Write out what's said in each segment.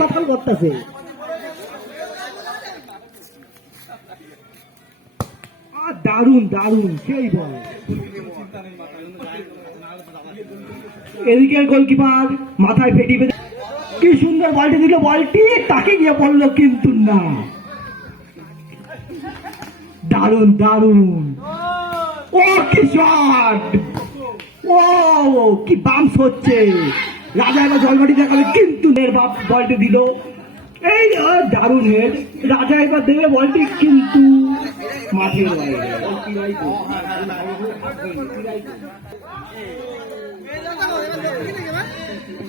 পাতাল করতেছে। দারুন দারুন সেই বল। এদিকে গোলকিপার মাথায় পেটি বেঁধে কি সুন্দর বলটি দিল, বলটি তাকে গিয়ে পড়লো কিন্তু না। দারুন দারুন, ও কি শট, ও কি বাম্পস হচ্ছে। রাজা এবার জলবাটি দেখালে কিন্তু বলটি দিল, এই দারুন হেড। রাজা এবার দেবে বলটি কিন্তু মাঠের বাইরে।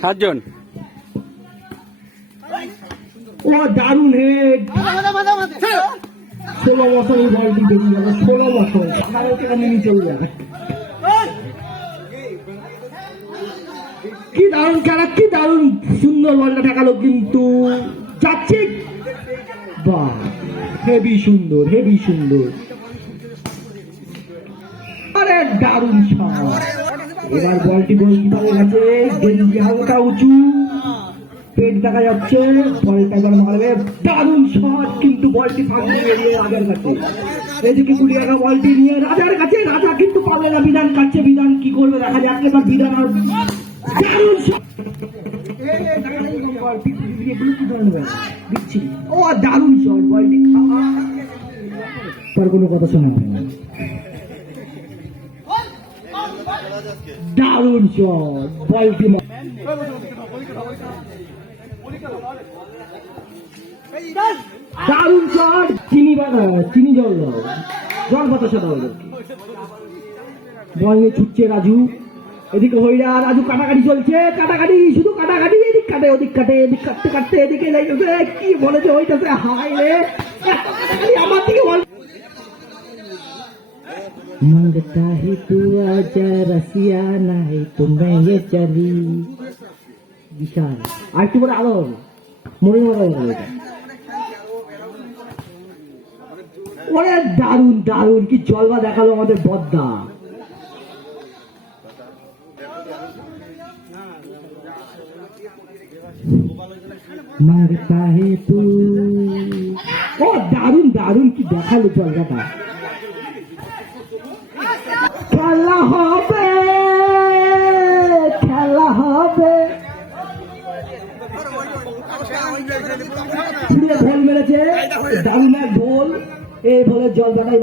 7 জন। ও দারুন হেড, 16 বছর এই বলটি বেরিয়ে গেল, 16 বছর নিয়ে চলে যাবে। কি দারুন খেলা, কি দারুন সুন্দর বলটা ঠেকালো কিন্তু যাচ্ছে। বাহ, হেভি সুন্দর, হেভি সুন্দর। আরে দারুন শট। এবার বলটি গোলকিপারের কাছে, গেঞ্জি হালকা উঁচু, পেট দেখা যাচ্ছে, বলটা এবার মারবে। দারুন শট কিন্তু বলটি ফাঁকি বেরিয়ে রাজার কাছে। এদিকে কুড়িয়াকা বলটি নিয়ে রাজার কাছে, রাজা কিন্তু পাবে না, বিধান কাটছে। বিধান কি করবে দেখা যাক এবার। বিধান দারুন শট, ও দারুন শট, বলটি তার কোনো কথা শোনা হয় না। দারুন শট, বলটি দারুন শট। চিনি চিনি জল দাও, জল বাতাসা দাও। বল নিয়ে ছুটছে রাজু, এদিকে হইরা রাজু কাটাকাটি চলছে, কাটাকাটি শুধু কাটাকাটি, এদিক কাটে ওদিক কাটে, এদিক কাটতে কাটতে এদিকে যাইতেছে। কি বলেছে হইতেছে, হাই রে আমার দিকে বল। मंगता है तू आजा रसिया नहीं तो मैं ये चली। বিশাল আর একটু করে আলো মনে মনে হবে। ওরে দারুন দারুন, কি জলবা দেখালো আমাদের বদ্দা। মারতা হে তু, ও দারুন দারুন কি দেখালো জলবাটা। খেলা হবে, খেলা হবে। ভোল মেরেছে, দারুণ এক ভোল। এই ভোলের জল দেখাই